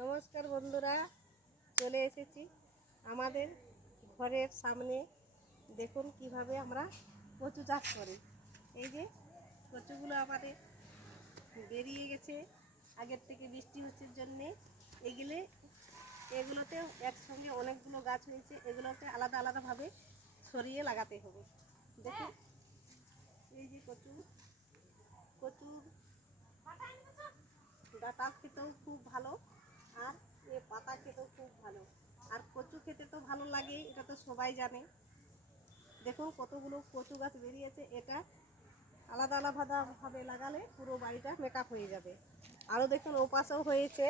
নমস্কার বন্ধুরা, চলে এসেছি আমাদের ঘরের সামনে। দেখুন কিভাবে আমরা কচু চাষ করি। এই যে কচুগুলো আমাদের বেরিয়ে গেছে, আগের থেকে বৃষ্টি হচ্ছে জন্যে এগুলোতে একসঙ্গে অনেকগুলো গাছ হয়েছে। এগুলোকে আলাদা আলাদাভাবে ছড়িয়ে লাগাতে হবে। দেখুন এই যে কচুর ডাটা খেতেও খুব ভালো, আর এ পাতা খেতেও খুব ভালো, আর কচু খেতে তো ভালো লাগে, এটা তো সবাই জানে। দেখুন কতগুলো কচু গাছ বেরিয়েছে। এটা আলাদা আলাদাভাবে লাগালে পুরো বাড়িটা মেকআপ হয়ে যাবে। আরও দেখুন ওপাশেও হয়েছে,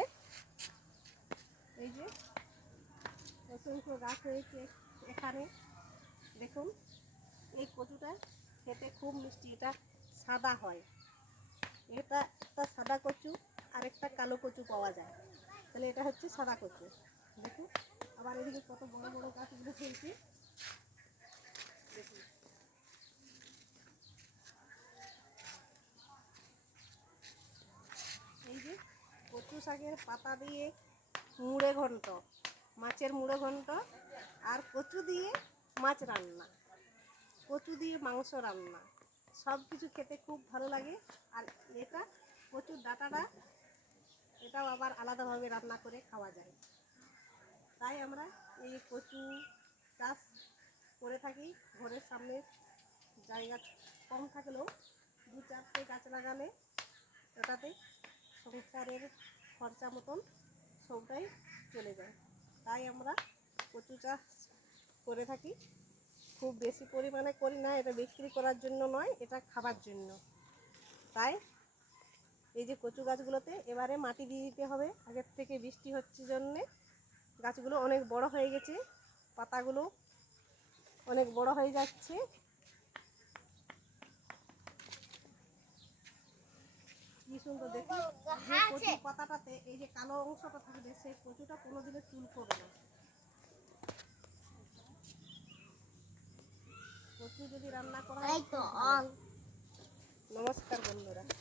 এই যে অসংখ্য গাছ হয়েছে এখানে। দেখুন এই কচুটা খেতে খুব মিষ্টি, এটা সাদা হয়। এটা একটা সাদা কচু আর একটা কালো কচু পাওয়া যায়, তাহলে এটা হচ্ছে সাদা কচু। দেখুন আবার এদিকে কত বড় বড় গাছগুলো হয়েছে। দেখুন এই যে কচু শাকের পাতা দিয়ে মুড়ে ঘন্ট, মাছের মুড়ে ঘন্ট, আর কচু দিয়ে মাছ রান্না, কচু দিয়ে মাংস রান্না, সব কিছু খেতে খুব ভালো লাগে। আর এটা কচুর ডাঁটাটা, এটাও আবার আলাদাভাবে রান্না করে খাওয়া যায়। তাই আমরা এই কচু চাষ করে থাকি। ঘরের সামনে জায়গা কম থাকলেও 2-4টে গাছ লাগালে ওটাতে সংসারের খরচা মতন সবটাই চলে যায়। তাই আমরা কচু চাষ করে থাকি। খুব বেশি পরিমাণে করি না, এটা বিক্রি করার জন্য নয়, এটা খাবার জন্য। তাই এই যে কচু গাছগুলোতে এবারে মাটি দিয়ে দিতে হবে। আগের থেকে বৃষ্টি হচ্ছে জন্যে গাছগুলো অনেক বড় হয়ে গেছে, পাতাগুলো অনেক বড় হয়ে যাচ্ছে। কি সুন্দর দেখুন, যে কচু পাতাটাতে এই যে কালো অংশটা থাকবে, সেই কচুটা কোনোদিনও চুলকবে না। কচু যদি রান্না করা হয়, নমস্কার বন্ধুরা।